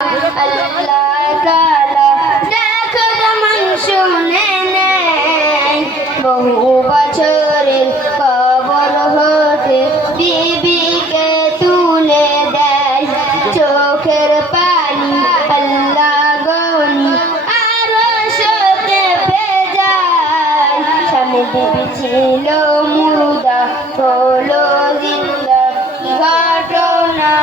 আল্লাহ তাআলা দেখো কেমন শুনে নেয় বহু বছরের কবর হতে বিবিকে তুলে দেয় চোখের পানি আল্লাহ গনি আরো শোকে ভেজায় স্বামী বিবি ছিল মুর্দা হলো জিন্দা ঘটনা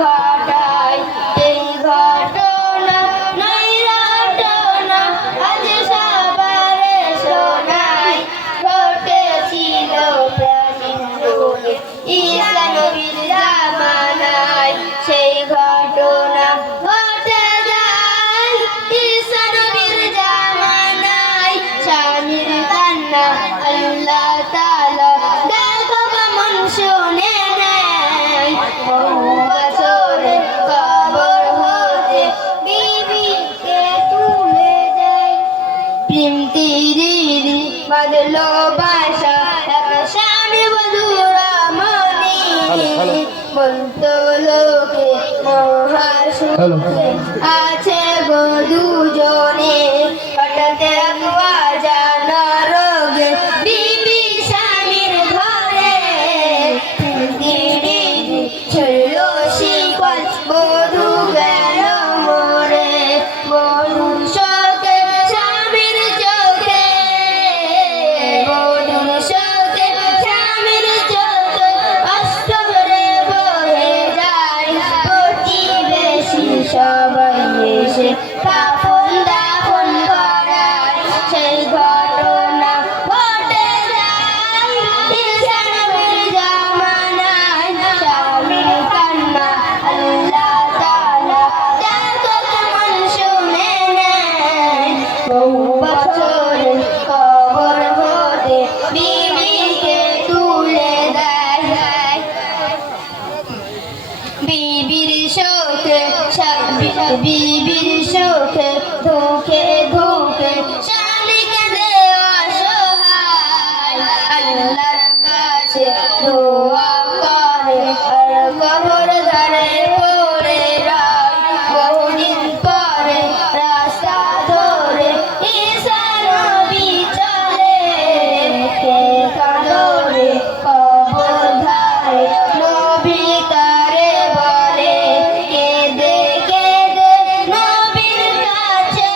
ঘটায় এই ঘটনা নয় ঘটনা আজ সবারে শোনায় ঘটেছিল প্রাচীন যুগে ঈসা নবীর জামানায় সেই ঘটনা ঘটে যায় ঈসা নবীর জামানায় স্বামীর কান্না আল্লাহ তাআলা দেখো কেমন শুনে নেয় বহু বছরের কবর হতে বিবিকে তুলে দেয় প্রেম তিরিরি বাঁধলো বাসা এক স্বামী বধূরা মনি বলতো লোকে মহাসুখে আছে গো দুজনে হঠাৎ এক অজানা রোগে বিবি স্বামীর ঘরে ছিল শিকল বধূ গেল মরে বধূর শোকে স্বামীর চোখে বধূর শোকে স্বামীর চোখে অষ্টরে বহে যায় প্রতিবেশী সবাই এসে কাফন দাফন করায় সেই ঘটনা ঘটে যায় ঈসা নবীর জামানায় স্বামীর কান্না আল্লাহ তাআলা দেখো কেমন শুনে নেয় বহু বছরের কবর হতে বিবিকে তুলে দেয় বিবির শোকে বিবির শোকে ধোকে ধোকে স্বামীকে দেওয়া অসহায় আল্লাহর কাছে দোয়া করে আর কবর ধারে পড়ে রয় বহুদিন পরে রাস্তা ধরে ঈসা নবী চলে কে কাঁদরে কবর ধারে নবী তারে বলে কেঁদে কেঁদে নবীর কাছে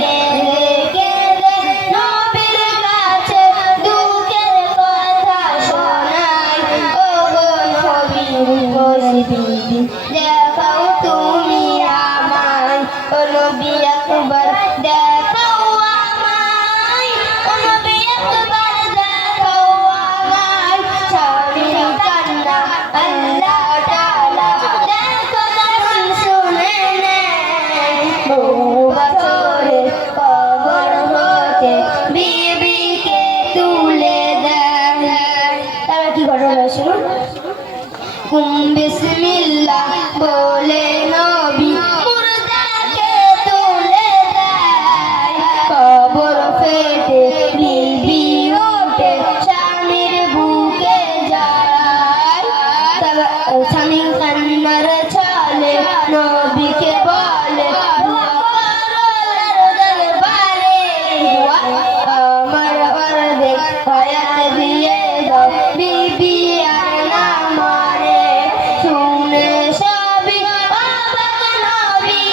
কেঁদে কেঁদে নবীর কাছে দুঃখের কথা শোনায় ও গো নবীর কোলে বিবি দেখাও তুমি আমায় ও নবী আকবার দেখাও আমায় ও নবী আকবার দেখাও আমায় স্বামীর কান্না আল্লাহ তাআলা দেখো কেমন শুনে নেয় বহু বছরের কবর হতে বিবিকে তুলে দেয় তারা কি ঘটনা শুনুন বিসমিল্লাহ বলে নবী মুর্দাকে তুলে দেয় কবর ফেটে বিবি ওঠে স্বামীর বুকে যায় স্বামী কান্নার ছলে নবীকে বলে দোয়া করো দরবারে আমার অর্ধেক হায়াত দিয়ে দাও বিবি আর না মরে শুনে সবই অবাক নবী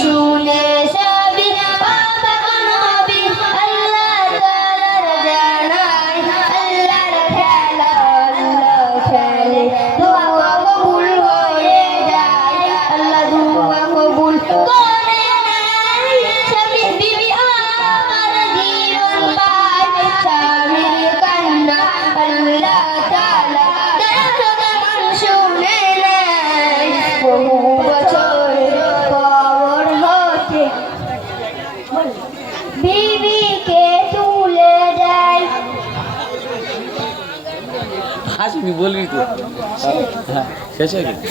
শুনে সবই অবাক নবী আল্লাহ তাআলার জানায় আল্লাহর খেলা আল্লাহ খেলে দোয়া কবুল হয়ে যায় আল্লাহ দোয়া কবুল করে নেয় স্বামী বিবি আমার জীবন পায় স্বামীর কান্না আল্লাহ তাআলা দেখো কেমন শুনে নেয় বহু বছরের কবর হতে বিবিকে তুলে দেয় হাসবি বলবি তো হ্যাঁ শেষ হয়ে গেছে